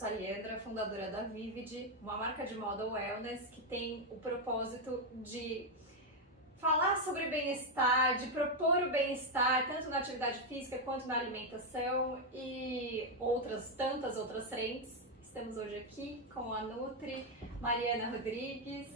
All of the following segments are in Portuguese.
sou a Leandra, fundadora da Vivid, uma marca de moda wellness que tem o propósito de falar sobre bem-estar, de propor o bem-estar, tanto na atividade física quanto na alimentação e tantas outras frentes. Estamos hoje aqui com a Nutri Mariana Rodrigues.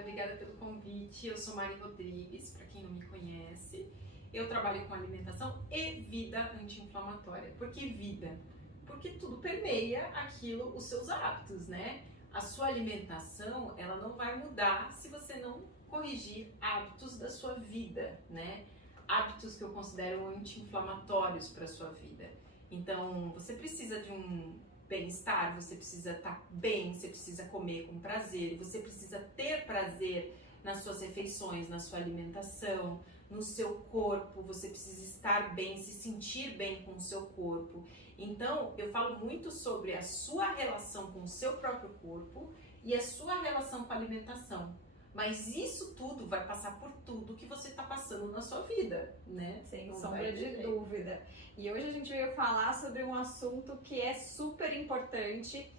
Obrigada pelo convite. Eu sou Mari Rodrigues, para quem não me conhece. Eu trabalho com alimentação e vida anti-inflamatória. Por que vida? Porque tudo permeia aquilo, os seus hábitos, né? A sua alimentação, ela não vai mudar se você não corrigir hábitos da sua vida, né? Hábitos que eu considero anti-inflamatórios para a sua vida. Então, você precisa de um bem-estar, você precisa estar bem, você precisa comer com prazer, você precisa ter prazer nas suas refeições, na sua alimentação, no seu corpo, você precisa estar bem, se sentir bem com o seu corpo. Então, eu falo muito sobre a sua relação com o seu próprio corpo e a sua relação com a alimentação. Mas isso tudo vai passar por tudo que você está passando na sua vida, né? Sem sombra de dúvida. E hoje a gente veio falar sobre um assunto que é super importante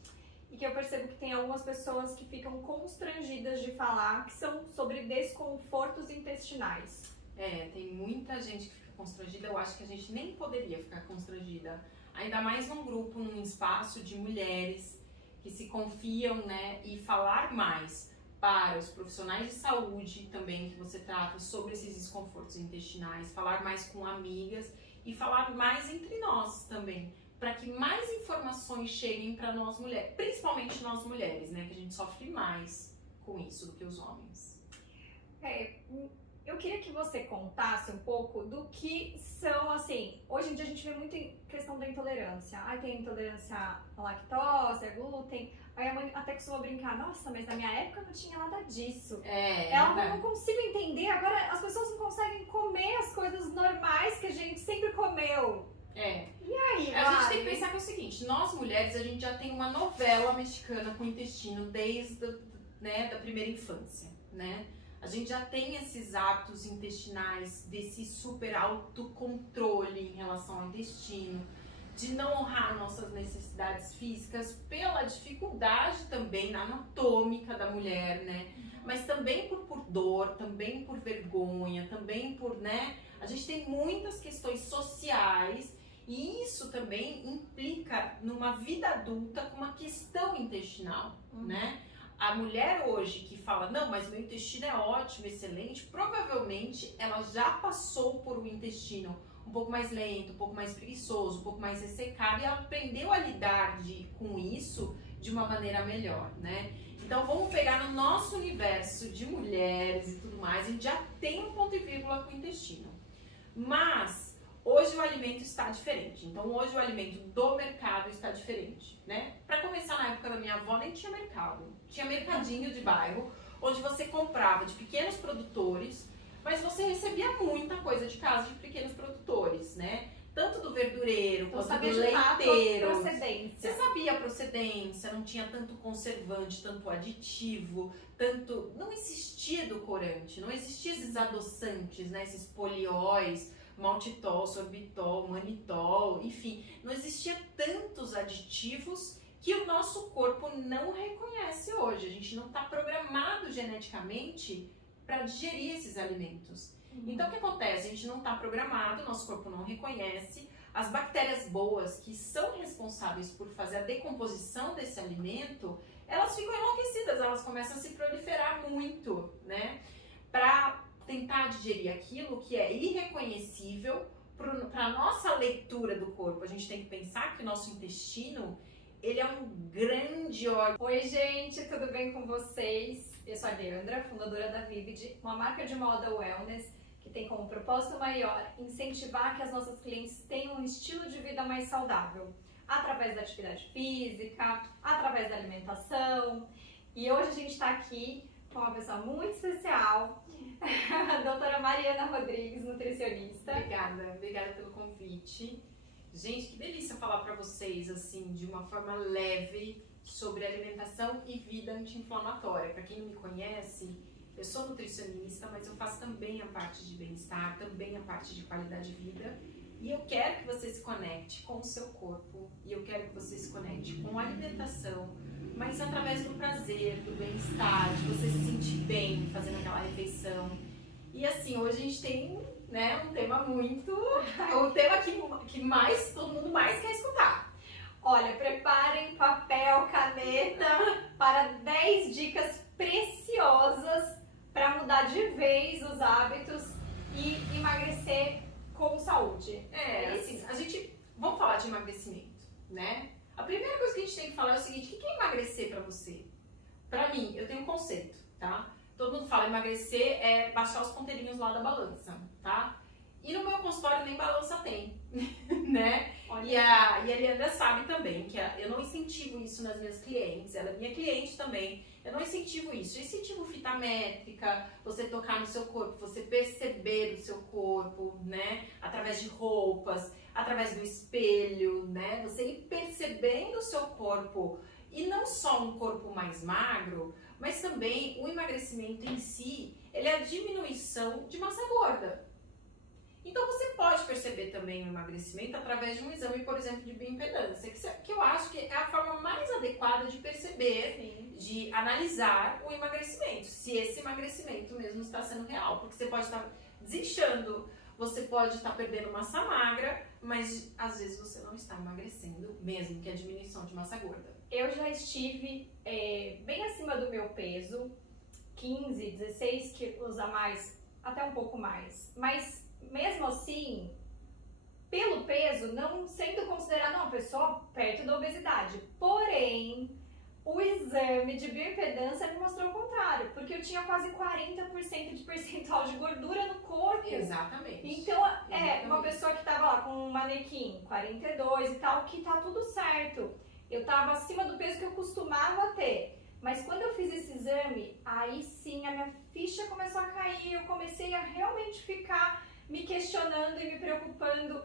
e que eu percebo que tem algumas pessoas que ficam constrangidas de falar, que são sobre desconfortos intestinais. Tem muita gente que fica constrangida, eu acho que a gente nem poderia ficar constrangida. Ainda mais num grupo, num espaço de mulheres que se confiam, né? E falar mais para os profissionais de saúde também que você trata sobre esses desconfortos intestinais, falar mais com amigas e falar mais entre nós também, para que mais informações cheguem para nós mulheres, principalmente nós mulheres, né? Que a gente sofre mais com isso do que os homens. Eu queria que você contasse um pouco do que são, assim, hoje em dia a gente vê muito em questão da intolerância. Tem intolerância à lactose, a glúten. Aí a mãe até costuma brincar, nossa, mas na minha época não tinha nada disso. Ela não consigo entender, agora as pessoas não conseguem comer as coisas normais que a gente sempre comeu. E aí, a gente tem que pensar que é o seguinte, nós mulheres, a gente já tem uma novela mexicana com o intestino desde da primeira infância, né? A gente já tem esses hábitos intestinais, desse super autocontrole em relação ao intestino, de não honrar nossas necessidades físicas pela dificuldade também anatômica da mulher, né? Mas também por dor, também por vergonha, também por, né? A gente tem muitas questões sociais e isso também implica numa vida adulta com uma questão intestinal, né? A mulher hoje que fala, não, mas meu intestino é ótimo, excelente, provavelmente ela já passou por um intestino um pouco mais lento, um pouco mais preguiçoso, um pouco mais ressecado e ela aprendeu a lidar com isso de uma maneira melhor, né? Então vamos pegar no nosso universo de mulheres e tudo mais, a gente já tem um ponto e vírgula com o intestino. Mas hoje o alimento está diferente, então hoje o alimento do mercado está diferente, né? Para começar, na época da minha avó nem tinha mercado, tinha mercadinho de bairro, onde você comprava de pequenos produtores, mas você recebia muita coisa de casa de pequenos produtores, né? Tanto do verdureiro quanto do leiteiro. Você sabia a procedência, não tinha tanto conservante, tanto aditivo, não existia edulcorante, não existia esses adoçantes, né? Esses polióis, maltitol, sorbitol, manitol, enfim, não existia tantos aditivos que o nosso corpo não reconhece hoje. A gente não está programado geneticamente para digerir esses alimentos. Então o que acontece? A gente não está programado, nosso corpo não reconhece. As bactérias boas que são responsáveis por fazer a decomposição desse alimento, elas ficam enlouquecidas, elas começam a se proliferar muito, né? Para tentar digerir aquilo que é irreconhecível para a nossa leitura do corpo. A gente tem que pensar que o nosso intestino, ele é um grande órgão. Oi gente, tudo bem com vocês? Eu sou a Leandra, fundadora da Vivid, uma marca de moda wellness que tem como propósito maior incentivar que as nossas clientes tenham um estilo de vida mais saudável, através da atividade física, através da alimentação. E hoje a gente está aqui com uma pessoa muito especial, a doutora Mariana Rodrigues, nutricionista. Obrigada pelo convite. Gente, que delícia falar para vocês assim, de uma forma leve, sobre alimentação e vida anti-inflamatória. Para quem não me conhece, eu sou nutricionista, mas eu faço também a parte de bem-estar, também a parte de qualidade de vida. E eu quero que você se conecte com o seu corpo, e eu quero que você se conecte com com alimentação, mas através do prazer, do bem-estar, de você se sentir bem fazendo aquela refeição. E assim, hoje a gente tem, né, um tema muito... o tema que mais, todo mundo mais quer escutar. Olha, preparem papel, caneta para 10 dicas preciosas para mudar de vez os hábitos e emagrecer com saúde. Assim, vamos falar de emagrecimento, né? A primeira coisa que a gente tem que falar é o seguinte: o que é emagrecer pra você? Pra mim, eu tenho um conceito, tá? Todo mundo fala emagrecer é baixar os ponteirinhos lá da balança, tá? E no meu consultório nem balança tem, né? E a Leandra sabe também que eu não incentivo isso nas minhas clientes, ela é minha cliente também. Eu não incentivo isso. Eu incentivo fita métrica, você tocar no seu corpo, você perceber o seu corpo, né? Através de roupas, através do espelho, né? Você ir percebendo o seu corpo. E não só um corpo mais magro, mas também o emagrecimento em si, ele é a diminuição de massa gorda. Então você pode perceber também o emagrecimento através de um exame, por exemplo, de bioimpedância, que eu acho que é a forma mais adequada de perceber, Sim. de analisar o emagrecimento, se esse emagrecimento mesmo está sendo real, porque você pode estar desinchando, você pode estar perdendo massa magra, mas às vezes você não está emagrecendo mesmo, que é a diminuição de massa gorda. Eu já estive bem acima do meu peso, 15, 16 quilos a mais, até um pouco mais, mas mesmo assim, pelo peso, não sendo considerada uma pessoa perto da obesidade. Porém, o exame de bioimpedância me mostrou o contrário, porque eu tinha quase 40% de percentual de gordura no corpo. Exatamente. Então, uma pessoa que tava lá com um manequim, 42 e tal, que tá tudo certo. Eu tava acima do peso que eu costumava ter. Mas quando eu fiz esse exame, aí sim a minha ficha começou a cair, eu comecei a realmente ficar me questionando e me preocupando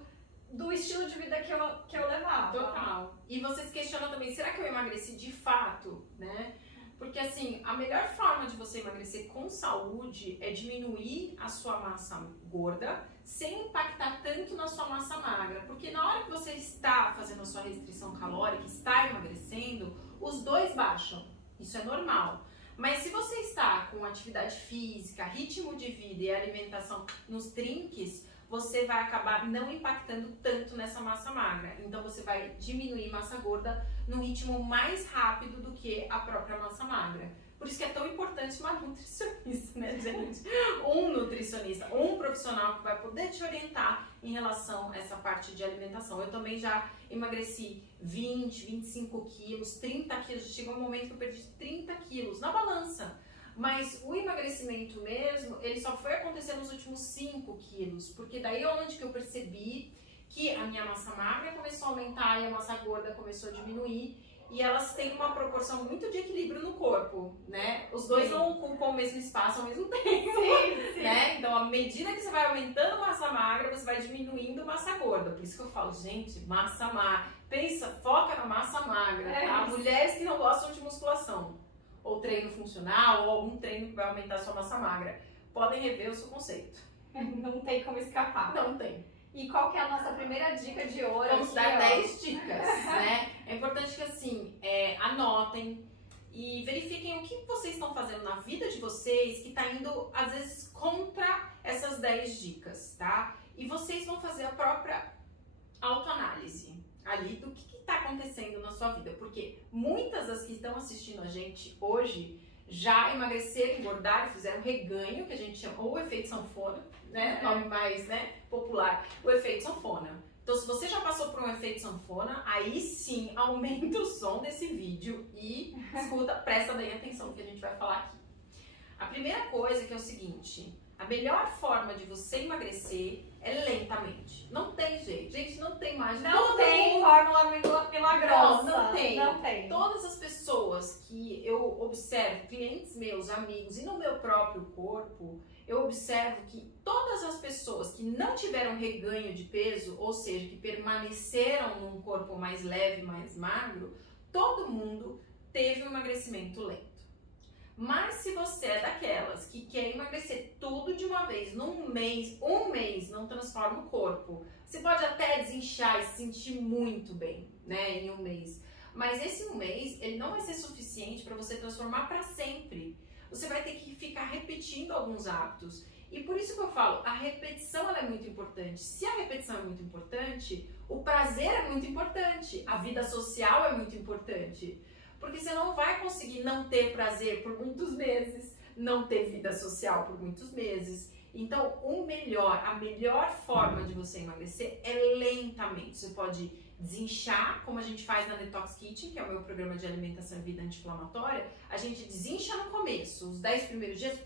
do estilo de vida que eu levava. Total. E você se questiona também, será que eu emagreci de fato, né? Porque assim, a melhor forma de você emagrecer com saúde é diminuir a sua massa gorda sem impactar tanto na sua massa magra. Porque na hora que você está fazendo a sua restrição calórica, está emagrecendo, os dois baixam. Isso é normal. Mas se você está com atividade física, ritmo de vida e alimentação nos trinques, você vai acabar não impactando tanto nessa massa magra. Então você vai diminuir massa gorda num ritmo mais rápido do que a própria massa magra. Por isso que é tão importante uma nutricionista, né, gente? Um nutricionista, um profissional que vai poder te orientar em relação a essa parte de alimentação. Eu também já emagreci 20, 25 quilos, 30 quilos. Chegou um momento que eu perdi 30 quilos na balança. Mas o emagrecimento mesmo, ele só foi acontecer nos últimos 5 quilos. Porque daí é onde que eu percebi que a minha massa magra começou a aumentar e a massa gorda começou a diminuir. E elas têm uma proporção muito de equilíbrio no corpo, né? Os dois não ocupam o mesmo espaço ao mesmo tempo, Sim. né? Então, à medida que você vai aumentando massa magra, você vai diminuindo massa gorda. Por isso que eu falo, gente, massa magra. Pensa, foca na massa magra, tá? Mulheres que não gostam de musculação, ou treino funcional, ou algum treino que vai aumentar a sua massa magra, podem rever o seu conceito. Não tem como escapar. Não tem. E qual que é a nossa primeira dica de ouro? Vamos dar 10 dicas, né? É importante que assim, anotem e verifiquem o que vocês estão fazendo na vida de vocês que está indo, às vezes, contra essas 10 dicas, tá? E vocês vão fazer a própria autoanálise ali do que está acontecendo na sua vida. Porque muitas das que estão assistindo a gente hoje já emagreceram, engordaram, fizeram reganho, que a gente chama, ou o efeito sanfona, né? Nome mais, né, popular, o efeito sanfona. Então, se você já passou por um efeito sanfona, aí sim, aumenta o som desse vídeo e escuta, presta bem atenção no que a gente vai falar aqui. A primeira coisa que é o seguinte, a melhor forma de você emagrecer é lentamente. Não tem jeito, gente, não tem mágica. Não tem fórmula milagrosa. Não tem. Não tem. Todas as pessoas que eu observo, clientes meus, amigos, e no meu próprio corpo, eu observo que todas as pessoas que não tiveram reganho de peso, ou seja, que permaneceram num corpo mais leve, mais magro, todo mundo teve um emagrecimento lento. Mas se você é daquelas que quer emagrecer tudo de uma vez, num mês, um mês não transforma o corpo. Você pode até desinchar e se sentir muito bem, né, em um mês. Mas esse um mês, ele não vai ser suficiente para você transformar para sempre. Você vai ter que ficar repetindo alguns hábitos. E por isso que eu falo, a repetição ela é muito importante. Se a repetição é muito importante, o prazer é muito importante. A vida social é muito importante. Porque você não vai conseguir não ter prazer por muitos meses, não ter vida social por muitos meses. Então, a melhor forma de você emagrecer é lentamente. Você pode desinchar, como a gente faz na Detox Kitchen, que é o meu programa de alimentação e vida anti-inflamatória. A gente desincha no começo, os 10 primeiros dias,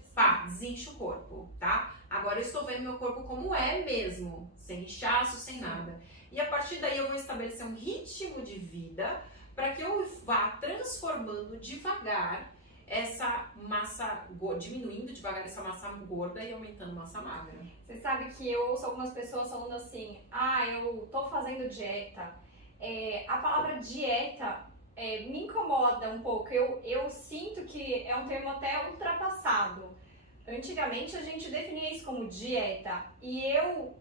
desincha o corpo, tá? Agora eu estou vendo meu corpo como é mesmo, sem inchaço, sem nada. E a partir daí eu vou estabelecer um ritmo de vida para que eu vá transformando devagar essa massa gorda, diminuindo devagar essa massa gorda e aumentando massa magra. Você sabe que eu ouço algumas pessoas falando assim, eu tô fazendo dieta. A palavra dieta me incomoda um pouco, eu sinto que é um termo até ultrapassado. Antigamente a gente definia isso como dieta e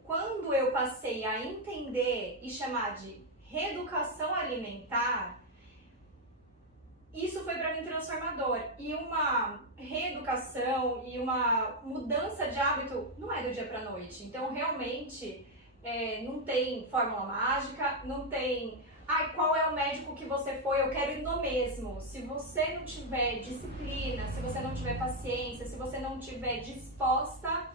quando eu passei a entender e chamar de reeducação alimentar, isso foi para mim transformador. E uma reeducação e uma mudança de hábito não é do dia para noite. Então, realmente, não tem fórmula mágica, não tem... qual é o médico que você foi? Eu quero ir no mesmo. Se você não tiver disciplina, se você não tiver paciência, se você não tiver disposta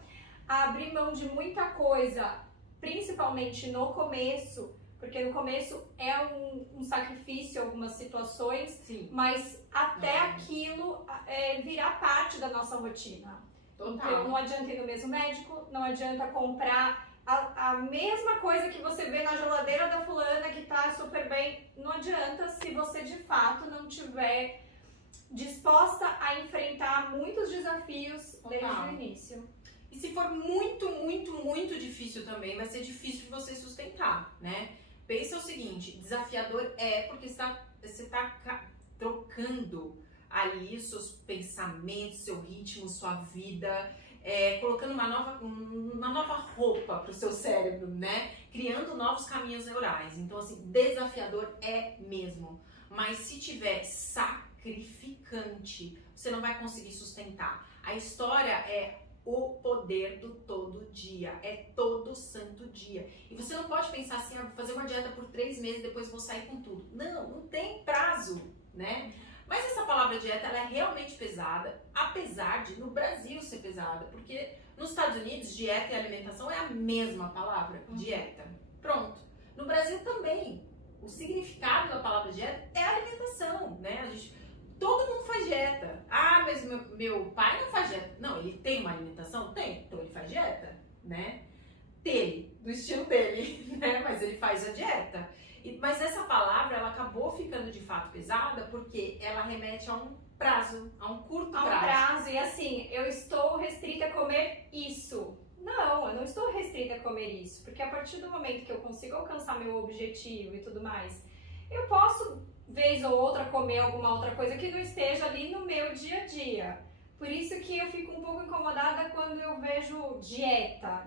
a abrir mão de muita coisa, principalmente no começo, porque no começo é um sacrifício algumas situações, Sim. Mas até aquilo virar parte da nossa rotina. Total. Então não adianta ir no mesmo médico, não adianta comprar a mesma coisa que você vê na geladeira da fulana que tá super bem. Não adianta se você de fato não tiver disposta a enfrentar muitos desafios desde o início. E se for muito, muito, muito difícil também, vai ser difícil de você sustentar, né? Pensa o seguinte, desafiador porque você está trocando ali os seus pensamentos, seu ritmo, sua vida, colocando uma nova roupa para o seu cérebro, né? Criando novos caminhos neurais. Então, assim, desafiador é mesmo. Mas se tiver sacrificante, você não vai conseguir sustentar. A história é o poder do todo dia, é todo santo dia. E você não pode pensar assim, vou fazer uma dieta por 3 meses, depois vou sair com tudo. Não tem prazo, né? Mas essa palavra dieta, ela é realmente pesada, apesar de no Brasil ser pesada, porque nos Estados Unidos, dieta e alimentação é a mesma palavra, dieta. Pronto. No Brasil também, o significado da palavra dieta é alimentação, né? Todo mundo faz dieta. Mas meu pai não faz dieta. Não, ele tem uma alimentação? Tem. Então ele faz dieta, né? Do estilo dele, né? Mas ele faz a dieta. Mas essa palavra, ela acabou ficando de fato pesada porque ela remete a um prazo, a um curto prazo. A um prazo, e assim, eu estou restrita a comer isso. Não, eu não estou restrita a comer isso. Porque a partir do momento que eu consigo alcançar meu objetivo e tudo mais, eu posso... vez ou outra comer alguma outra coisa que não esteja ali no meu dia a dia. Por isso que eu fico um pouco incomodada quando eu vejo dieta,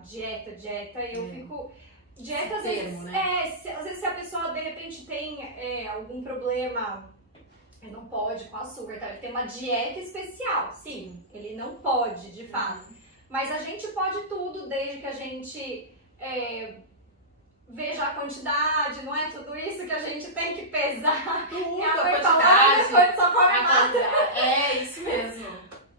e eu fico... Dieta, às vezes, às vezes se a pessoa de repente tem algum problema, ele não pode com açúcar, tá? Ele tem uma dieta especial, sim, ele não pode, de fato. Mas a gente pode tudo, desde que a gente... veja a quantidade, não é tudo isso que a gente tem que pesar. Tudo, a quantidade. Depois só come nada. É isso mesmo.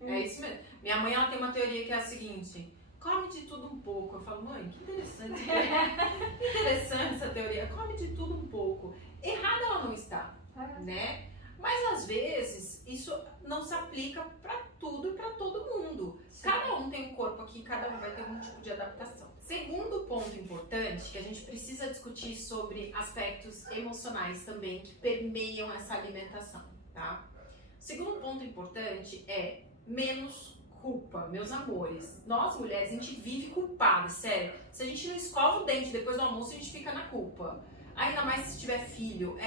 É isso mesmo. Minha mãe, ela tem uma teoria que é a seguinte: come de tudo um pouco. Eu falo, mãe, que interessante. Interessante essa teoria. Come de tudo um pouco. Errada ela não está, né? Mas às vezes isso não se aplica para tudo e para todo mundo. Sim. Cada um tem um corpo aqui, cada um vai ter um tipo de adaptação. Segundo ponto importante que a gente precisa discutir sobre aspectos emocionais também que permeiam essa alimentação, tá? Segundo ponto importante é menos culpa, meus amores. Nós mulheres, a gente vive culpada, sério. Se a gente não escova o dente depois do almoço, a gente fica na culpa. Ainda mais se tiver filho.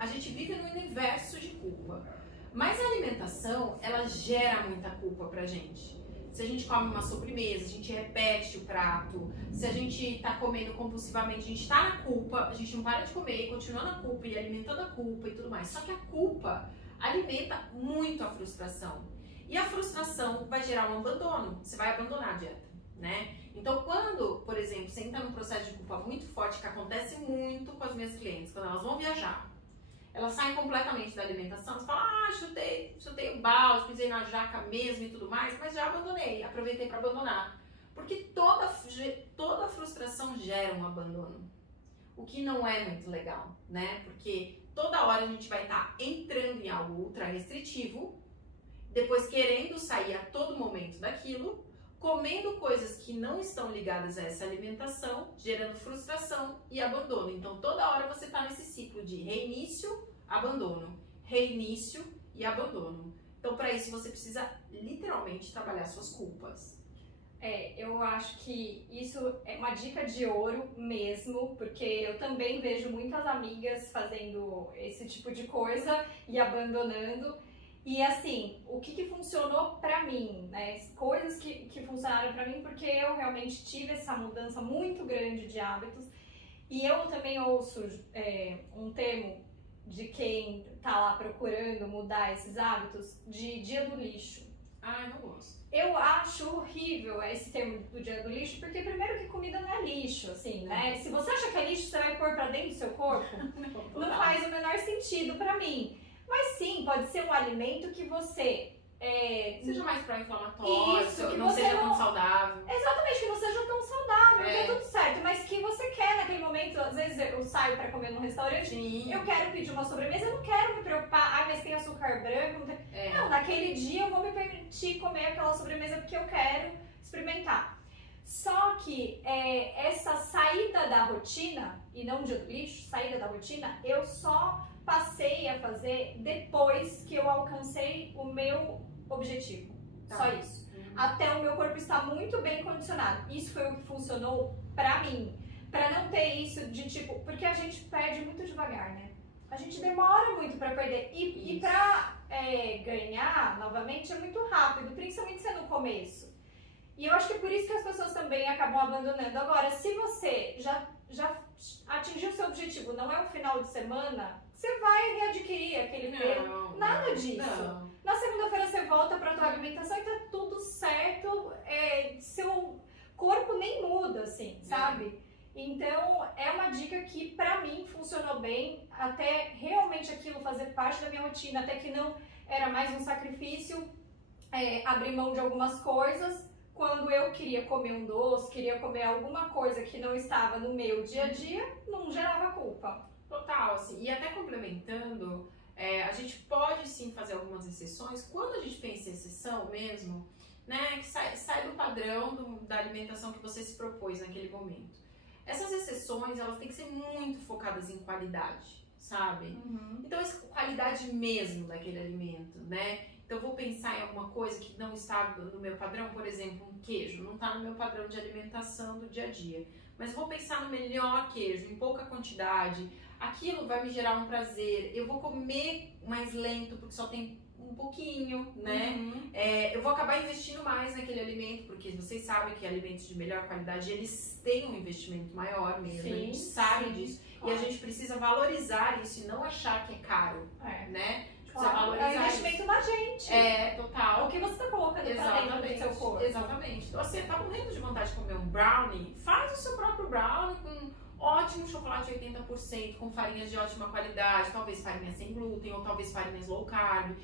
A gente vive num universo de culpa. Mas a alimentação, ela gera muita culpa pra gente. Se a gente come uma sobremesa, a gente repete o prato. Se a gente tá comendo compulsivamente, a gente tá na culpa, a gente não para de comer, continua na culpa e alimentando a culpa e tudo mais. Só que a culpa alimenta muito a frustração. E a frustração vai gerar um abandono. Você vai abandonar a dieta, né? Então, quando, por exemplo, você entra num processo de culpa muito forte, que acontece muito com as minhas clientes, quando elas vão viajar, elas saem completamente da alimentação, você fala, chutei o balde, pisei na jaca mesmo e tudo mais, mas já abandonei, aproveitei para abandonar. Porque toda frustração gera um abandono, o que não é muito legal, né? Porque toda hora a gente vai estar entrando em algo ultra restritivo, depois querendo sair a todo momento daquilo, comendo coisas que não estão ligadas a essa alimentação, gerando frustração e abandono. Então, toda hora você está nesse ciclo de reinício, abandono, reinício e abandono. Então, para isso, você precisa literalmente trabalhar suas culpas. Eu acho que isso é uma dica de ouro mesmo, porque eu também vejo muitas amigas fazendo esse tipo de coisa e abandonando. E assim, o que funcionou pra mim, né? Coisas que funcionaram pra mim, porque eu realmente tive essa mudança muito grande de hábitos. E eu também ouço um termo de quem tá lá procurando mudar esses hábitos, de dia do lixo. Eu não gosto. Eu acho horrível esse termo do dia do lixo, porque primeiro que comida não é lixo, assim, né? Se você acha que é lixo, você vai pôr pra dentro do seu corpo, não faz o menor sentido pra mim. Mas sim, pode ser um alimento que você... seja mais pró-inflamatório, Isso, que não você seja não... tão saudável. Exatamente, que não seja tão saudável, tá tudo certo. Mas que você quer naquele momento, às vezes eu saio pra comer num restaurante, Sim. eu quero pedir uma sobremesa, eu não quero me preocupar, mas tem açúcar branco, não tem... Não, naquele dia eu vou me permitir comer aquela sobremesa porque eu quero experimentar. Só que essa saída da rotina, e não dia do lixo, saída da rotina, eu só passei a fazer depois que eu alcancei o meu objetivo. Só isso. Até o meu corpo estar muito bem condicionado. Isso foi o que funcionou pra mim. Pra não ter isso de tipo... Porque a gente perde muito devagar, né? A gente demora muito pra perder. E pra ganhar novamente é muito rápido. Principalmente se é no começo. E eu acho que é por isso que as pessoas também acabam abandonando. Agora, se você já atingiu o seu objetivo, não é um final de semana... Você vai readquirir aquele peso. Nada disso. Não. Na segunda-feira você volta pra tua alimentação e tá tudo certo. Seu corpo nem muda, assim, sabe? Então, é uma dica que pra mim funcionou bem. Até realmente aquilo fazer parte da minha rotina. Até que não era mais um sacrifício. Abrir mão de algumas coisas. Quando eu queria comer um doce, queria comer alguma coisa que não estava no meu dia a dia, não gerava culpa. Total, assim, e até complementando, a gente pode sim fazer algumas exceções. Quando a gente pensa em exceção mesmo, né, que sai do padrão da alimentação que você se propôs naquele momento. Essas exceções, elas têm que ser muito focadas em qualidade, sabe? Então, qualidade mesmo daquele alimento, né? Então, eu vou pensar em alguma coisa que não está no meu padrão, por exemplo, um queijo, não está no meu padrão de alimentação do dia a dia. Mas eu vou pensar no melhor queijo, em pouca quantidade. Aquilo vai me gerar um prazer. Eu vou comer mais lento, porque só tem um pouquinho, né? Eu vou acabar investindo mais naquele alimento, porque vocês sabem que alimentos de melhor qualidade, eles têm um investimento maior mesmo. Sim, a gente sabe disso. Claro. E a gente precisa valorizar isso e não achar que é caro, né? Claro, é um investimento na gente. Total. O que você tá colocando pra dentro do seu corpo. Exatamente. Então, você tá morrendo de vontade de comer um brownie, faz o seu próprio brownie com ótimo chocolate 80%, com farinhas de ótima qualidade, talvez farinhas sem glúten ou talvez farinhas low carb.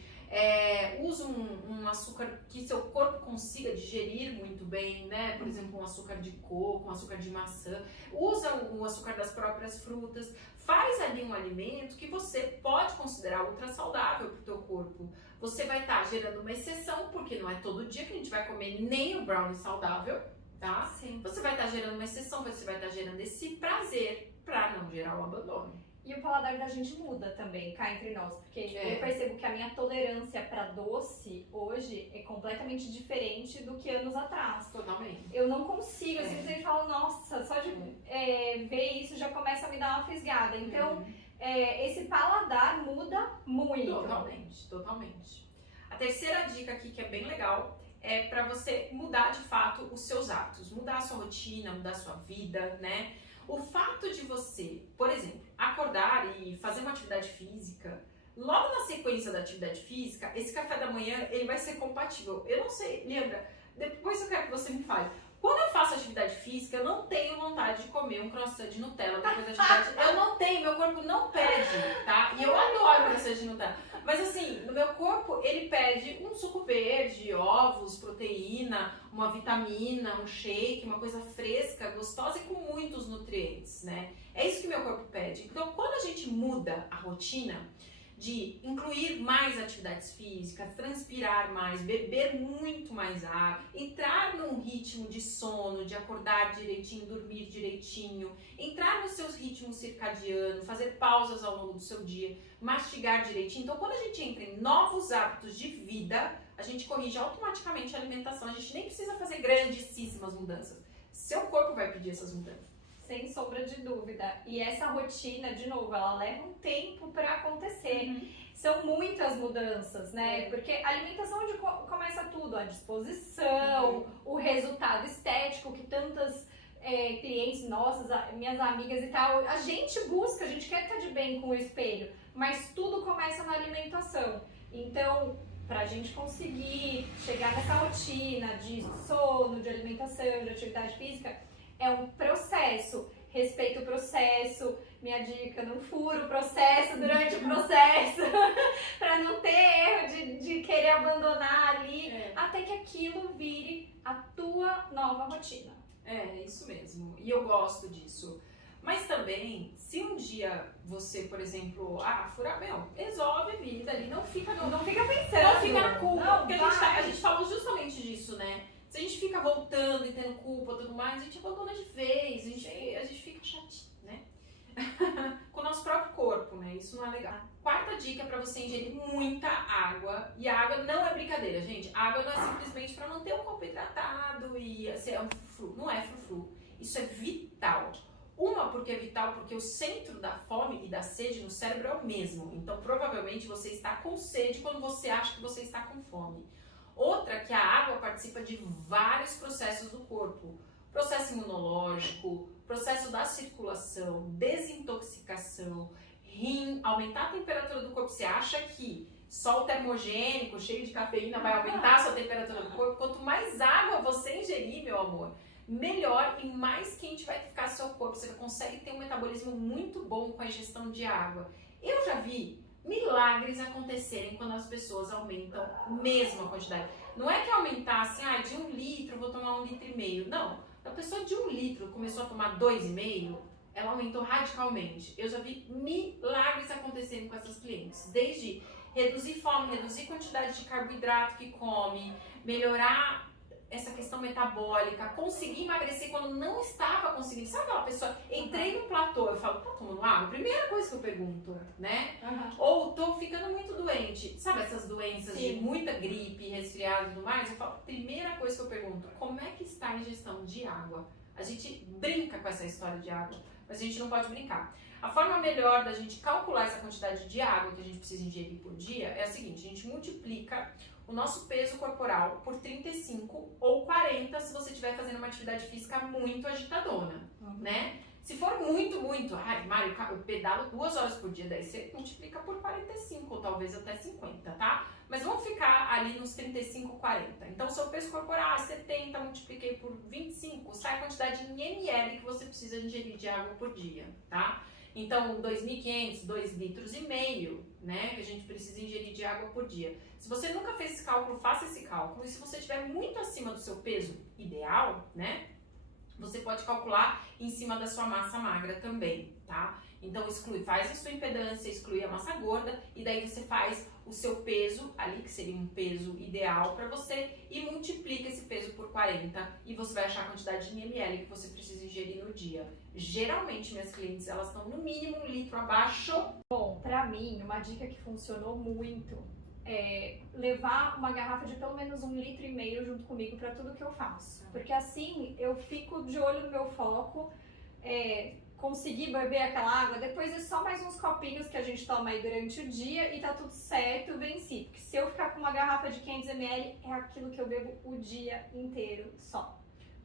Usa um açúcar que seu corpo consiga digerir muito bem, né? Por exemplo, um açúcar de coco, um açúcar de maçã. Usa o açúcar das próprias frutas. Faz ali um alimento que você pode considerar ultra saudável para o teu corpo. Você vai estar gerando uma exceção, porque não é todo dia que a gente vai comer nem o brownie saudável, tá? Sim. Você vai estar gerando uma exceção, você vai estar gerando esse prazer para não gerar o abandono. E o paladar da gente muda também, cá entre nós, porque eu percebo que a minha tolerância para doce hoje é completamente diferente do que anos atrás. Totalmente. Eu não consigo, eu simplesmente falo, nossa, só de ver isso já começa a me dar uma fisgada. Então, esse paladar muda muito. Totalmente. A terceira dica aqui que é bem legal é para você mudar de fato os seus hábitos, mudar a sua rotina, mudar a sua vida, né? O fato de você, por exemplo, acordar e fazer uma atividade física, logo na sequência da atividade física, esse café da manhã, ele vai ser compatível. Eu não sei, Leandra, depois eu quero que você me fale. Quando eu faço atividade física, eu não tenho vontade de comer um croissant de Nutella depois da atividade. Eu não tenho, meu corpo não pede, tá? E eu adoro croissant de Nutella. Mas assim, no meu corpo, ele pede um suco verde, ovos, proteína, uma vitamina, um shake, uma coisa fresca, gostosa e com muitos nutrientes, né? É isso que meu corpo pede. Então, quando a gente muda a rotina de incluir mais atividades físicas, transpirar mais, beber muito mais água, entrar num ritmo de sono, de acordar direitinho, dormir direitinho, entrar nos seus ritmos circadianos, fazer pausas ao longo do seu dia, mastigar direitinho. Então, quando a gente entra em novos hábitos de vida, a gente corrige automaticamente a alimentação. A gente nem precisa fazer grandíssimas mudanças. Seu corpo vai pedir essas mudanças. Sem sombra de dúvida. E essa rotina, de novo, ela leva um tempo para acontecer. São muitas mudanças, né? Porque a alimentação é onde começa tudo, a disposição, o resultado estético que tantas clientes nossas, minhas amigas e tal, a gente busca, a gente quer estar de bem com o espelho, mas tudo começa na alimentação. Então, para a gente conseguir chegar nessa rotina de sono, de alimentação, de atividade física, é um processo. Respeita o processo. Minha dica, não fura o processo durante o processo, para não ter erro de querer abandonar ali, até que aquilo vire a tua nova rotina. É isso mesmo. E eu gosto disso. Mas também, se um dia você, por exemplo, furar, resolve a vida ali, não fica pensando. Não fica na culpa. Não, porque a gente falou justamente disso, né? Se a gente fica voltando e tendo culpa e tudo mais, a gente abandona de vez, a gente fica chatinho, né? Com o nosso próprio corpo, né? Isso não é legal. Quarta dica é pra você ingerir muita água. E a água não é brincadeira, gente. A água não é simplesmente pra manter o corpo hidratado e assim, é um frufru. Não é frufru. Isso é vital. Porque é vital porque o centro da fome e da sede no cérebro é o mesmo. Então, provavelmente, você está com sede quando você acha que você está com fome. Outra, que a água participa de vários processos do corpo. Processo imunológico, processo da circulação, desintoxicação, rim, aumentar a temperatura do corpo. Você acha que só o termogênico, cheio de cafeína, vai aumentar a sua temperatura do corpo? Quanto mais água você ingerir, meu amor, melhor e mais quente vai ficar seu corpo. Você consegue ter um metabolismo muito bom com a ingestão de água. Eu já vi milagres acontecerem quando as pessoas aumentam mesmo a quantidade. Não é que aumentar assim, de 1 litro, vou tomar 1,5 litro. Não, a pessoa de 1 litro começou a tomar 2,5, ela aumentou radicalmente. Eu já vi milagres acontecerem com essas clientes. Desde reduzir fome, reduzir quantidade de carboidrato que come, melhorar essa questão metabólica, conseguir emagrecer quando não estava conseguindo. Sabe aquela pessoa, entrei no platô, eu falo, tá tomando água? Primeira coisa que eu pergunto, né? Ou tô ficando muito doente. Sabe essas doenças de muita gripe, resfriado e tudo mais? Eu falo, primeira coisa que eu pergunto, como é que está a ingestão de água? A gente brinca com essa história de água, mas a gente não pode brincar. A forma melhor da gente calcular essa quantidade de água que a gente precisa ingerir por dia é a seguinte, a gente multiplica o nosso peso corporal por 35 ou 40 se você estiver fazendo uma atividade física muito agitadona, né? Se for muito, Mário, eu pedalo 2 horas por dia, daí você multiplica por 45 ou talvez até 50, tá? Mas vamos ficar ali nos 35, 40. Então, seu peso corporal é 70, multipliquei por 25, sai a quantidade em ml que você precisa ingerir de água por dia, tá? Então, 2.500, 2,5 litros, né, que a gente precisa ingerir de água por dia. Se você nunca fez esse cálculo, faça esse cálculo. E se você estiver muito acima do seu peso ideal, né, você pode calcular em cima da sua massa magra também, tá? Então, faz a sua impedância, exclui a massa gorda e daí você faz o seu peso ali, que seria um peso ideal para você, e multiplica esse peso por 40 e você vai achar a quantidade de ml que você precisa ingerir no dia. Geralmente, minhas clientes, elas estão no mínimo 1 litro abaixo. Bom, pra mim, uma dica que funcionou muito é levar uma garrafa de pelo menos 1,5 litro junto comigo para tudo que eu faço. Porque assim, eu fico de olho no meu foco, conseguir beber aquela água, depois é só mais uns copinhos que a gente toma aí durante o dia e tá tudo certo, venci. Porque se eu ficar com uma garrafa de 500 ml, é aquilo que eu bebo o dia inteiro só.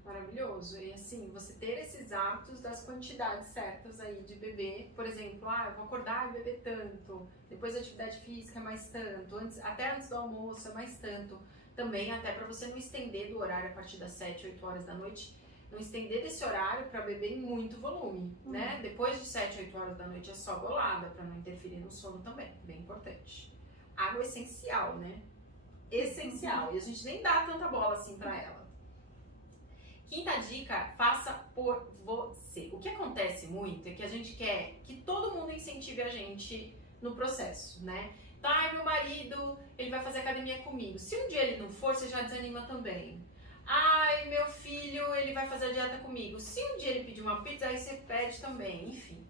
Maravilhoso. E assim, você ter esses hábitos das quantidades certas aí de beber. Por exemplo, eu vou acordar e beber tanto. Depois da atividade física é mais tanto. Até antes do almoço é mais tanto. Também até para você não estender do horário a partir das 7, 8 horas da noite. Não estender desse horário para beber em muito volume, né? Depois de 7, 8 horas da noite é só golada, para não interferir no sono também. Bem importante. Água é essencial, né? Essencial. E a gente nem dá tanta bola assim para ela. Quinta dica, faça por você. O que acontece muito é que a gente quer que todo mundo incentive a gente no processo, né? Então, meu marido, ele vai fazer academia comigo. Se um dia ele não for, você já desanima também. Meu filho, ele vai fazer a dieta comigo. Se um dia ele pedir uma pizza, aí você pede também, enfim.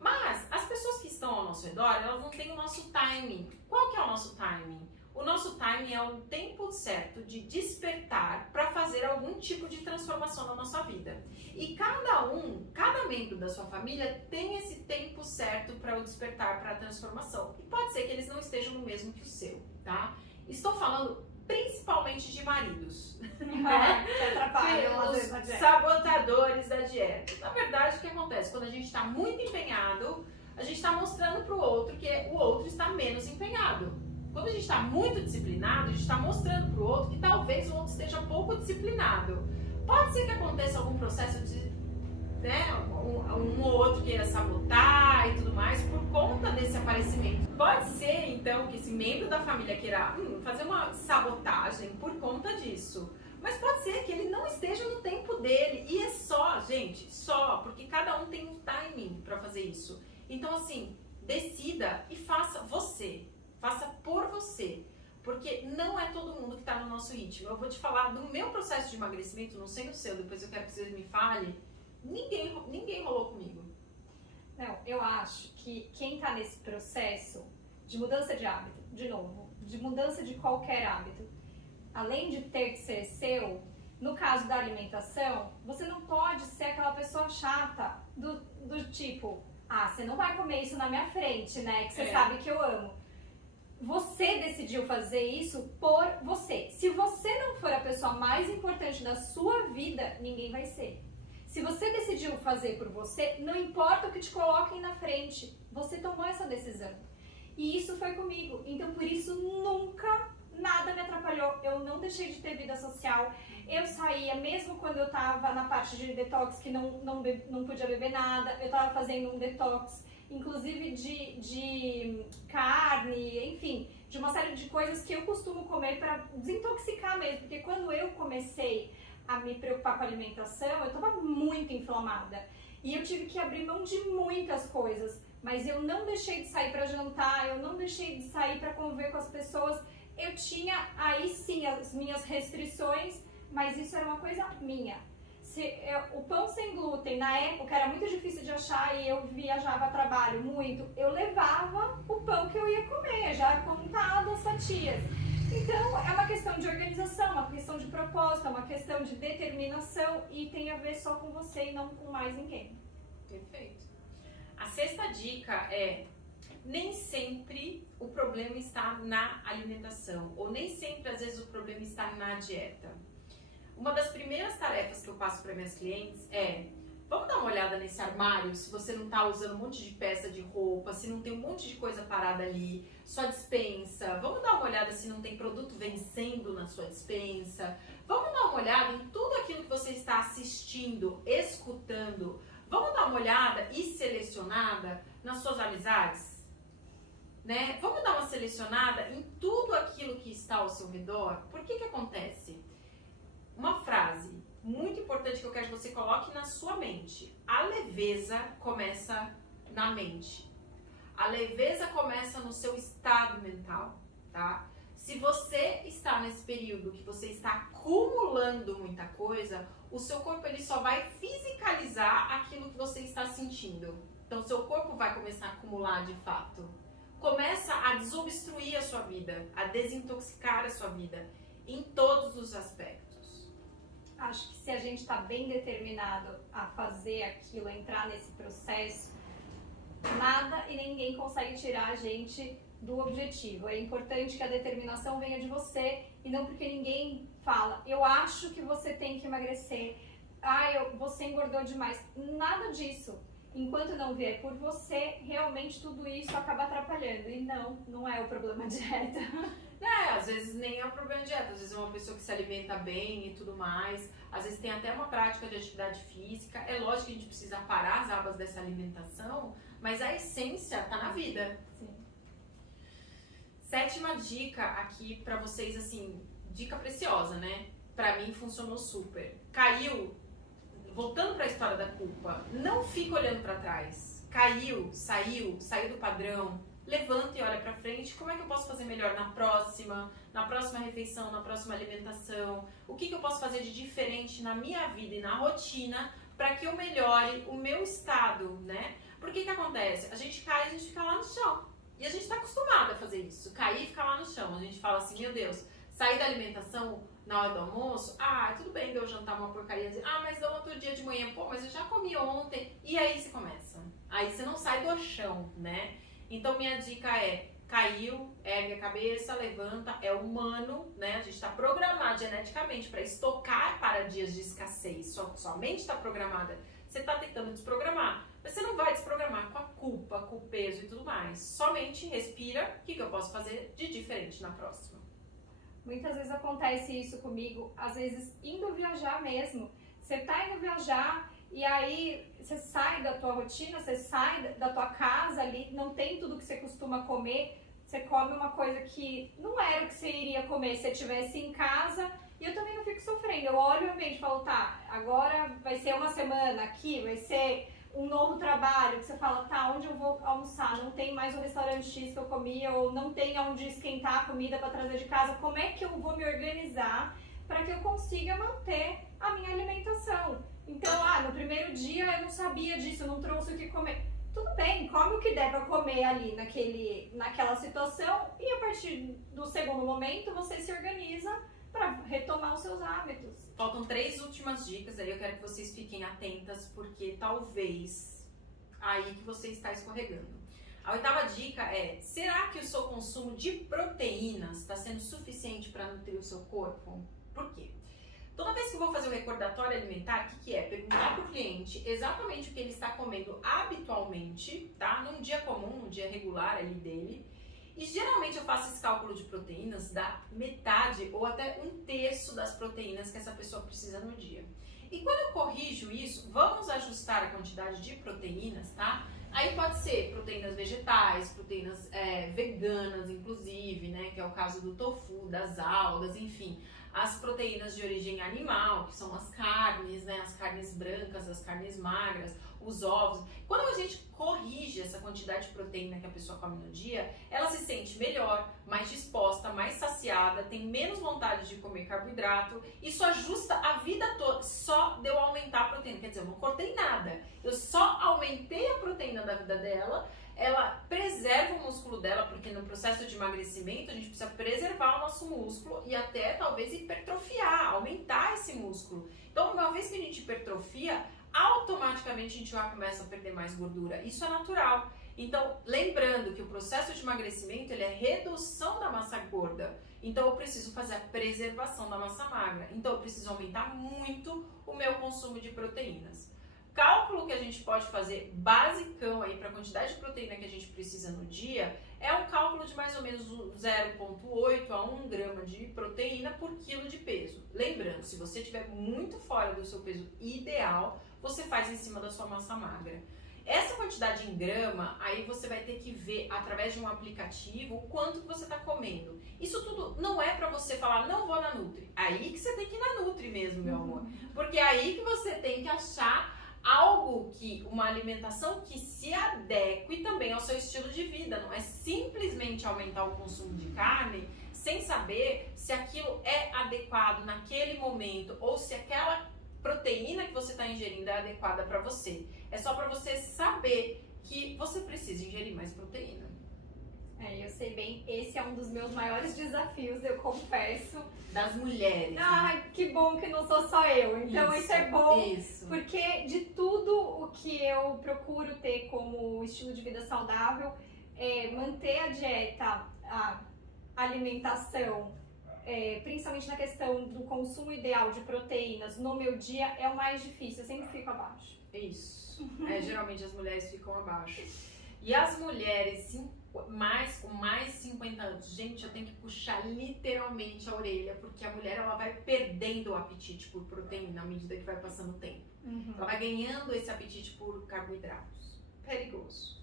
Mas as pessoas que estão ao nosso redor, elas não têm o nosso timing. Qual que é o nosso timing? O nosso timing é o tempo certo de despertar para fazer algum tipo de transformação na nossa vida. E cada membro da sua família tem esse tempo certo para o despertar, para a transformação. E pode ser que eles não estejam no mesmo que o seu, tá? Estou falando principalmente de maridos. Que atrapalham às vezes a Os dieta. sabotadores da dieta. Na verdade, o que acontece? Quando a gente está muito empenhado, a gente está mostrando para o outro que o outro está menos empenhado. Quando a gente está muito disciplinado, a gente está mostrando para o outro que talvez o outro esteja pouco disciplinado. Pode ser que aconteça algum processo de, um ou outro queira sabotar e tudo mais por conta desse aparecimento. Pode ser, então, que esse membro da família queira fazer uma sabotagem por conta disso. Mas pode ser que ele não esteja no tempo dele. E é só, gente, porque cada um tem um timing para fazer isso. Então, assim, decida e faça você. Faça por você, porque não é todo mundo que está no nosso ritmo. Eu vou te falar do meu processo de emagrecimento, não sei o seu, depois eu quero que vocês me falem. Ninguém rolou comigo. Não, eu acho que quem está nesse processo de mudança de hábito, de novo, de mudança de qualquer hábito, além de ter que ser seu, no caso da alimentação, você não pode ser aquela pessoa chata do tipo, você não vai comer isso na minha frente, né, que você sabe que eu amo. Você decidiu fazer isso por você. Se você não for a pessoa mais importante da sua vida, ninguém vai ser. Se você decidiu fazer por você, não importa o que te coloquem na frente, você tomou essa decisão. E isso foi comigo. Então, por isso, nunca nada me atrapalhou. Eu não deixei de ter vida social. Eu saía, mesmo quando eu tava na parte de detox, que não podia beber nada, eu tava fazendo um detox, inclusive de carne, enfim, de uma série de coisas que eu costumo comer para desintoxicar mesmo, porque quando eu comecei a me preocupar com a alimentação, eu estava muito inflamada e eu tive que abrir mão de muitas coisas, mas eu não deixei de sair para jantar, eu não deixei de sair para conviver com as pessoas, eu tinha aí sim as minhas restrições, mas isso era uma coisa minha. O pão sem glúten, na época era muito difícil de achar e eu viajava a trabalho muito, eu levava o pão que eu ia comer, já contado as fatias. Então é uma questão de organização, uma questão de propósito, uma questão de determinação e tem a ver só com você e não com mais ninguém. Perfeito. A sexta dica é: nem sempre o problema está na alimentação, ou nem sempre às vezes o problema está na dieta. Uma das primeiras tarefas que eu passo para minhas clientes é: vamos dar uma olhada nesse armário, se você não está usando um monte de peça de roupa, se não tem um monte de coisa parada ali, sua despensa. Vamos dar uma olhada se não tem produto vencendo na sua despensa. Vamos dar uma olhada em tudo aquilo que você está assistindo, escutando. Vamos dar uma olhada e selecionada nas suas amizades, né? Vamos dar uma selecionada em tudo aquilo que está ao seu redor. Por que acontece? Uma frase muito importante que eu quero que você coloque na sua mente: a leveza começa na mente. A leveza começa no seu estado mental, tá? Se você está nesse período que você está acumulando muita coisa, o seu corpo ele só vai fisicalizar aquilo que você está sentindo. Então, seu corpo vai começar a acumular de fato. Começa a desobstruir a sua vida, a desintoxicar a sua vida em todos os aspectos. Acho que se a gente está bem determinado a fazer aquilo, a entrar nesse processo, nada e ninguém consegue tirar a gente do objetivo. É importante que a determinação venha de você e não porque ninguém fala, eu acho que você tem que emagrecer, você engordou demais. Nada disso. Enquanto não vier por você, realmente tudo isso acaba atrapalhando. E não é o problema da dieta. Às vezes nem é um problema de dieta, às vezes é uma pessoa que se alimenta bem e tudo mais, às vezes tem até uma prática de atividade física. É lógico que a gente precisa parar as abas dessa alimentação, mas a essência tá na vida. Sim. 7ª dica aqui pra vocês, assim, dica preciosa, né? Pra mim funcionou super. Caiu, voltando pra história da culpa, não fica olhando pra trás. Caiu, saiu do padrão. Levanta e olha pra frente, como é que eu posso fazer melhor na próxima refeição, na próxima alimentação? O que eu posso fazer de diferente na minha vida e na rotina para que eu melhore o meu estado, né? Porque que acontece? A gente cai e a gente fica lá no chão. E a gente tá acostumado a fazer isso, cair e ficar lá no chão. A gente fala assim, meu Deus, sair da alimentação na hora do almoço, tudo bem de eu jantar uma porcaria, mas dá outro dia de manhã, mas eu já comi ontem. E aí você começa. Aí você não sai do chão, né? Então, minha dica é, caiu, ergue a cabeça, levanta, é humano, né? A gente está programado geneticamente para estocar para dias de escassez. Sua mente está programada. Você está tentando desprogramar, mas você não vai desprogramar com a culpa, com o peso e tudo mais. Somente respira, o que eu posso fazer de diferente na próxima? Muitas vezes acontece isso comigo, às vezes indo viajar mesmo. Você tá indo viajar... E aí você sai da tua rotina, você sai da tua casa ali, não tem tudo que você costuma comer, você come uma coisa que não era o que você iria comer se você estivesse em casa, e eu também não fico sofrendo. Eu olho o ambiente e falo, agora vai ser uma semana aqui, vai ser um novo trabalho, que você fala, onde eu vou almoçar? Não tem mais o restaurante X que eu comia, ou não tem onde esquentar a comida para trazer de casa. Como é que eu vou me organizar para que eu consiga manter a minha alimentação? Então, no primeiro dia eu não sabia disso, eu não trouxe o que comer. Tudo bem, come o que der pra comer ali naquela situação e a partir do segundo momento você se organiza para retomar os seus hábitos. Faltam 3 últimas dicas, aí eu quero que vocês fiquem atentas, porque talvez aí que você está escorregando. A 8ª dica é, será que o seu consumo de proteínas está sendo suficiente para nutrir o seu corpo? Por quê? Toda vez que eu vou fazer o recordatório alimentar, o que é? Perguntar para o cliente exatamente o que ele está comendo habitualmente, tá? Num dia comum, num dia regular ali dele. E geralmente eu faço esse cálculo de proteínas da metade ou até 1/3 das proteínas que essa pessoa precisa no dia. E quando eu corrijo isso, vamos ajustar a quantidade de proteínas, tá? Aí pode ser proteínas vegetais, proteínas veganas, inclusive, né? Que é o caso do tofu, das algas, enfim. As proteínas de origem animal, que são as carnes, né? As carnes brancas, as carnes magras, os ovos. Quando a gente corrige essa quantidade de proteína que a pessoa come no dia, ela se sente melhor, mais disposta, mais saciada, tem menos vontade de comer carboidrato. Isso ajusta a vida toda, só de eu aumentar a proteína. Quer dizer, eu não cortei nada, eu só aumentei a proteína da vida dela. Ela preserva o músculo dela, porque no processo de emagrecimento a gente precisa preservar o nosso músculo e até talvez hipertrofiar, aumentar esse músculo. Então, uma vez que a gente hipertrofia, automaticamente a gente já começa a perder mais gordura. Isso é natural. Então, lembrando que o processo de emagrecimento ele é redução da massa gorda. Então, eu preciso fazer a preservação da massa magra. Então, eu preciso aumentar muito o meu consumo de proteínas. Cálculo que a gente pode fazer basicão aí para a quantidade de proteína que a gente precisa no dia é um cálculo de mais ou menos 0,8 a 1 grama de proteína por quilo de peso. Lembrando, se você estiver muito fora do seu peso ideal, você faz em cima da sua massa magra. Essa quantidade em grama, aí você vai ter que ver através de um aplicativo o quanto que você está comendo. Isso tudo não é para você falar, não vou na Nutri. Aí que você tem que ir na Nutri mesmo, meu amor. Porque é aí que você tem que achar uma alimentação que se adeque também ao seu estilo de vida. Não é simplesmente aumentar o consumo de carne sem saber se aquilo é adequado naquele momento ou se aquela proteína que você está ingerindo é adequada para você. É só para você saber que você precisa ingerir mais proteína. Eu sei bem, esse é um dos meus maiores desafios, eu confesso. Das mulheres. Ai, que bom que não sou só eu. Então isso é bom, porque de tudo o que eu procuro ter como estilo de vida saudável, manter a dieta, a alimentação, principalmente na questão do consumo ideal de proteínas no meu dia, é o mais difícil, eu sempre fico abaixo. Isso. Geralmente as mulheres ficam abaixo. E as mulheres com mais de 50 anos, gente, eu tenho que puxar literalmente a orelha, porque a mulher ela vai perdendo o apetite por proteína à medida que vai passando o tempo. Ela vai ganhando esse apetite por carboidratos. Perigoso.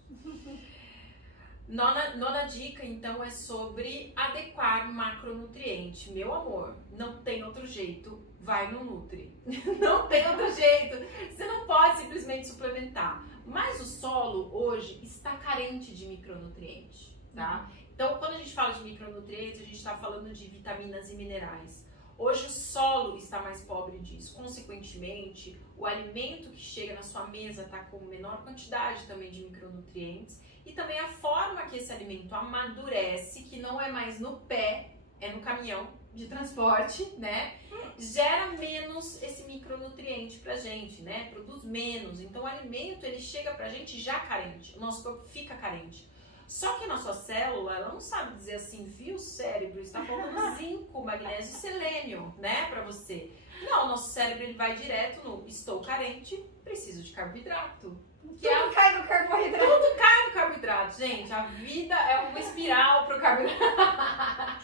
Nona dica, então, é sobre adequar macronutriente. Meu amor, não tem outro jeito, vai no Nutri. Não tem outro jeito. Você não pode simplesmente suplementar. Mas o solo, hoje, está carente de micronutrientes, tá? Então, quando a gente fala de micronutrientes, a gente está falando de vitaminas e minerais. Hoje o solo está mais pobre disso. Consequentemente, o alimento que chega na sua mesa está com menor quantidade também de micronutrientes. E também a forma que esse alimento amadurece, que não é mais no pé, é no caminhão de transporte, né? Gera menos esse micronutriente pra gente, né? Produz menos. Então o alimento, ele chega pra gente já carente. O nosso corpo fica carente. Só que a nossa célula, ela não sabe dizer assim, viu, cérebro, está faltando zinco, magnésio e selênio, né, pra você. Não, o nosso cérebro, ele vai direto no estou carente, preciso de carboidrato. Tudo cai no carboidrato. Tudo cai no carboidrato, gente. A vida é uma espiral pro carboidrato.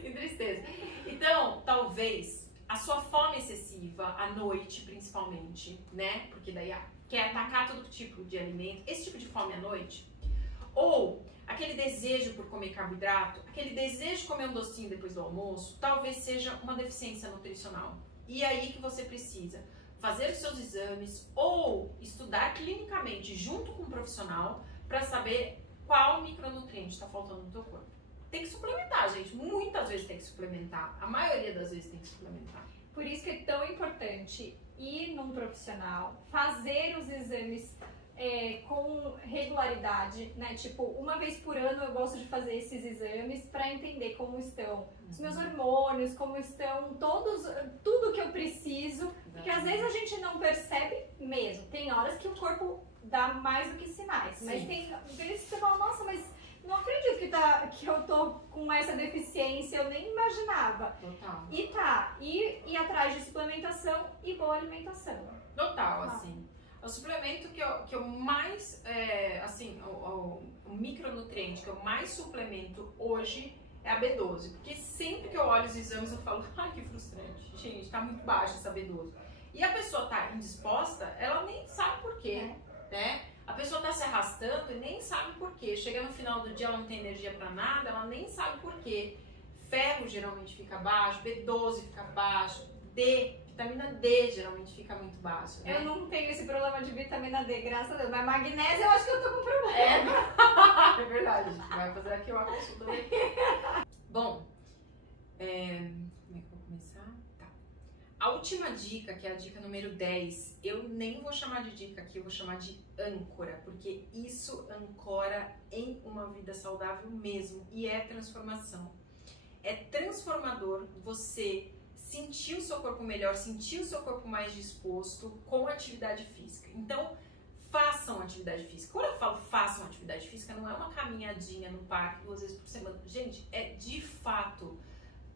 Que tristeza. Então, talvez a sua fome excessiva, à noite principalmente, né? Porque daí quer atacar todo tipo de alimento. Esse tipo de fome à noite. Ou aquele desejo por comer carboidrato, aquele desejo de comer um docinho depois do almoço, talvez seja uma deficiência nutricional. E aí que você precisa fazer os seus exames ou estudar clinicamente junto com um profissional para saber qual micronutriente está faltando no teu corpo. Tem que suplementar, gente. Muitas vezes tem que suplementar. A maioria das vezes tem que suplementar. Por isso que é tão importante ir num profissional, fazer os exames com regularidade, né? Tipo, uma vez por ano eu gosto de fazer esses exames para entender como estão os meus hormônios, como estão tudo que eu preciso, porque às vezes a gente não percebe mesmo. Tem horas que o corpo dá mais do que sinais, mas tem vezes que você fala, nossa, mas não acredito que eu tô com essa deficiência, eu nem imaginava. Total. E ir atrás de suplementação e boa alimentação. Total, assim. O suplemento que eu mais, o micronutriente que eu mais suplemento hoje é a B12. Porque sempre que eu olho os exames eu falo, ai, que frustrante. Gente, tá muito baixa essa B12. E a pessoa tá indisposta, ela nem sabe por quê, né? A pessoa tá se arrastando e nem sabe por quê. Chega no final do dia, ela não tem energia pra nada, ela nem sabe por quê. Ferro geralmente fica baixo, B12 fica baixo, vitamina D geralmente fica muito baixa, né? Eu não tenho esse problema de vitamina D, graças a Deus. Mas magnésio eu acho que eu tô com problema. É verdade, a gente vai fazer aqui uma consulta. Bom, como é que eu vou começar? Tá. A última dica, que é a dica número 10, eu nem vou chamar de dica aqui, eu vou chamar de âncora, porque isso ancora em uma vida saudável mesmo, e é transformação. É transformador você sentir o seu corpo melhor, sentir o seu corpo mais disposto com atividade física. Então, façam atividade física. Quando eu falo façam atividade física, não é uma caminhadinha no parque 2 vezes por semana. Gente, é de fato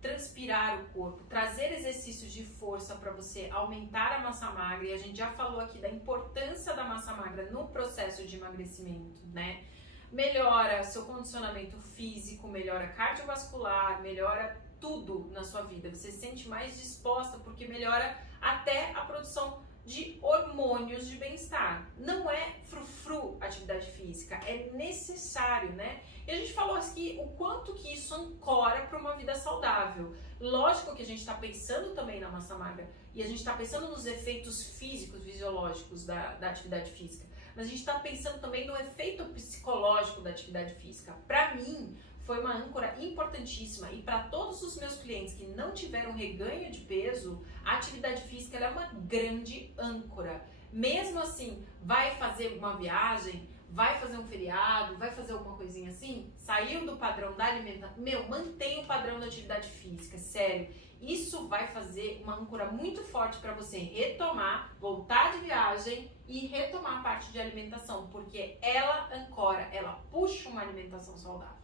transpirar o corpo, trazer exercícios de força para você aumentar a massa magra. E a gente já falou aqui da importância da massa magra no processo de emagrecimento, né? Melhora seu condicionamento físico, melhora cardiovascular, melhora tudo na sua vida. Você se sente mais disposta porque melhora até a produção de hormônios de bem-estar. Não é frufru atividade física, é necessário, né? E a gente falou aqui o quanto que isso ancora para uma vida saudável. Lógico que a gente está pensando também na massa magra e a gente está pensando nos efeitos físicos, fisiológicos da atividade física, mas a gente está pensando também no efeito psicológico da atividade física. Para mim, foi uma âncora importantíssima, e para todos os meus clientes que não tiveram reganho de peso, a atividade física ela é uma grande âncora. Mesmo assim, vai fazer uma viagem, vai fazer um feriado, vai fazer alguma coisinha assim, saiu do padrão da alimentação, mantém o padrão da atividade física, sério. Isso vai fazer uma âncora muito forte para você retomar, voltar de viagem e retomar a parte de alimentação, porque ela ancora, ela puxa uma alimentação saudável.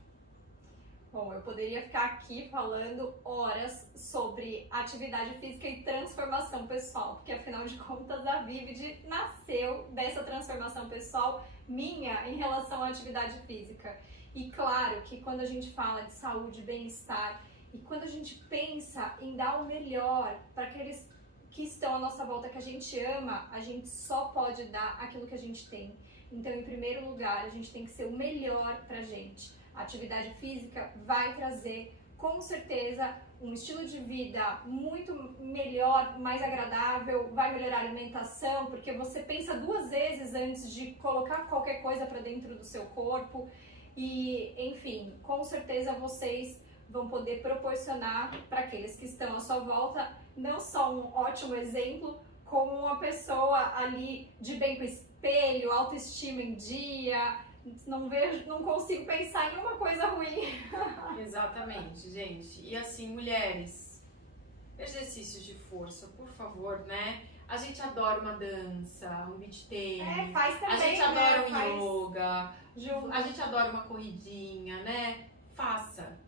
Bom, eu poderia ficar aqui falando horas sobre atividade física e transformação pessoal, porque afinal de contas a Vivid nasceu dessa transformação pessoal minha em relação à atividade física. E claro que quando a gente fala de saúde, bem-estar, e quando a gente pensa em dar o melhor para aqueles que estão à nossa volta, que a gente ama, a gente só pode dar aquilo que a gente tem. Então, em primeiro lugar, a gente tem que ser o melhor pra gente. A atividade física vai trazer, com certeza, um estilo de vida muito melhor, mais agradável, vai melhorar a alimentação, porque você pensa 2 vezes antes de colocar qualquer coisa para dentro do seu corpo. E, enfim, com certeza vocês vão poder proporcionar para aqueles que estão à sua volta não só um ótimo exemplo, como uma pessoa ali de bem com o espelho, autoestima em dia. Não consigo pensar em uma coisa ruim. Exatamente, gente. E assim, mulheres, exercícios de força, por favor, né? A gente adora uma dança, um beach tennis. Faz também, a gente adora um yoga, junto. a gente adora uma corridinha, né? Faça.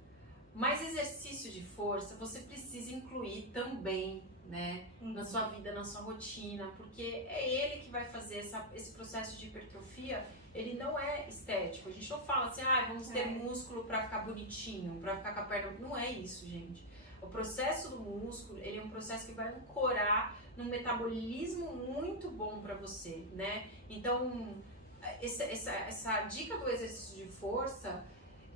Mas exercício de força você precisa incluir também, né? Na sua vida, na sua rotina, porque é ele que vai fazer esse processo de hipertrofia. Ele não é estético. A gente não fala assim, vamos ter músculo pra ficar bonitinho, pra ficar com a perna. Não é isso, gente. O processo do músculo, ele é um processo que vai ancorar num metabolismo muito bom pra você, né? Então, essa dica do exercício de força,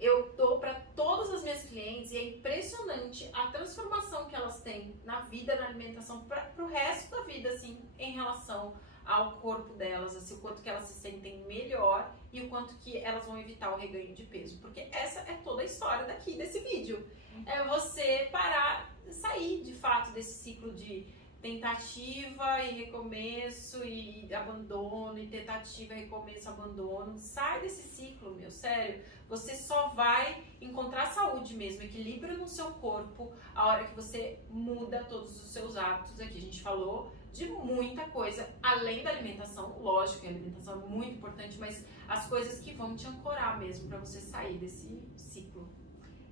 eu dou para todas as minhas clientes e é impressionante a transformação que elas têm na vida, na alimentação, para o resto da vida, assim, em relação ao corpo delas, assim, o quanto que elas se sentem melhor e o quanto que elas vão evitar o reganho de peso. Porque essa é toda a história desse vídeo. É você parar, sair de fato desse ciclo de tentativa e recomeço e abandono, e tentativa, recomeço, abandono. Sai desse ciclo, meu, sério. Você só vai encontrar saúde mesmo, equilíbrio no seu corpo, a hora que você muda todos os seus hábitos aqui. A gente falou de muita coisa, além da alimentação, lógico que a alimentação é muito importante, mas as coisas que vão te ancorar mesmo para você sair desse ciclo.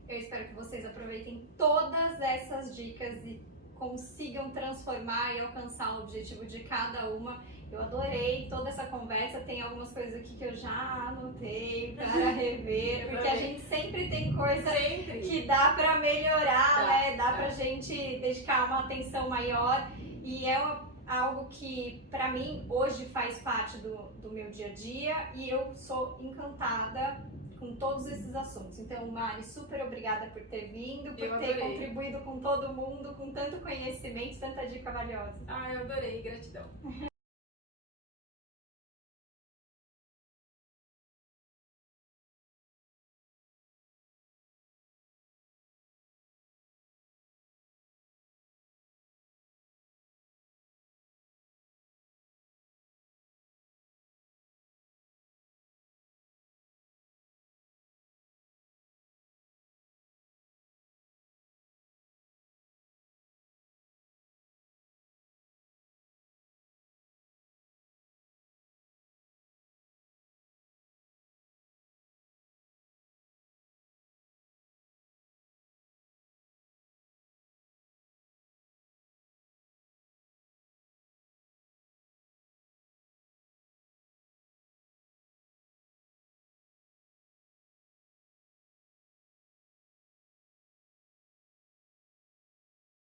Eu espero que vocês aproveitem todas essas dicas e consigam transformar e alcançar o objetivo de cada uma. Eu adorei toda essa conversa, tem algumas coisas aqui que eu já anotei para rever, porque a gente sempre tem coisa que dá para melhorar, né? Dá pra gente dedicar uma atenção maior e é algo que para mim hoje faz parte do meu dia a dia e eu sou encantada com todos esses assuntos. Então, Mari, super obrigada por ter vindo, por ter contribuído com todo mundo, com tanto conhecimento, tanta dica valiosa. Eu adorei, gratidão.